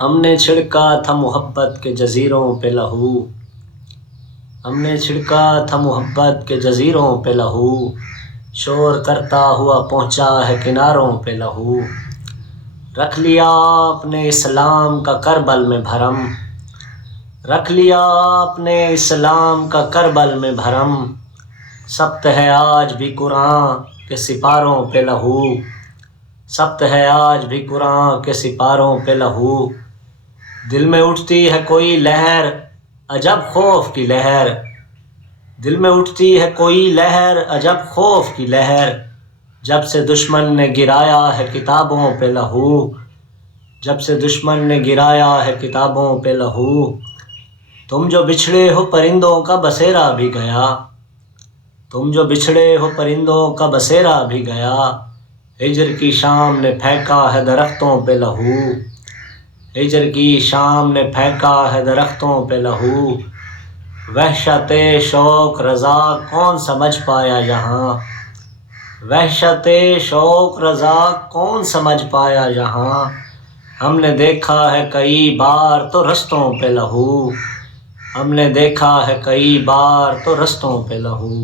ہم نے چھڑکا تھا محبت کے جزیروں پہ لہو، ہم نے چھڑکا تھا محبت کے جزیروں پہ لہو، شور کرتا ہوا پہنچا ہے کناروں پہ لہو، رکھ لیا اپنے اسلام کا کربل میں بھرم، رکھ لیا اپنے اسلام کا کربل میں بھرم، سبت ہے آج بھی قرآن کے سپاروں پہ لہو، سبت ہے آج بھی قرآن کے سپاروں پہ لہو، دل میں اٹھتی ہے کوئی لہر عجب خوف کی لہر، دل میں اٹھتی ہے کوئی لہر عجب خوف کی لہر، جب سے دشمن نے گرایا ہے کتابوں پہ لہو، جب سے دشمن نے گرایا ہے کتابوں پہ لہو، تم جو بچھڑے ہو پرندوں کا بسیرا بھی گیا، تم جو بچھڑے ہو پرندوں کا بسیرا بھی گیا، ہجر کی شام نے پھینکا ہے درختوں پہ لہو، ہجر کی شام نے پھینکا ہے درختوں پہ لہو، وحشت شوق رضا کون سمجھ پایا یہاں، وحشت شوق رضا کون سمجھ پایا یہاں، ہم نے دیکھا ہے کئی بار تو رستوں پہ لہو، ہم نے دیکھا ہے کئی بار تو رستوں پہ لہو۔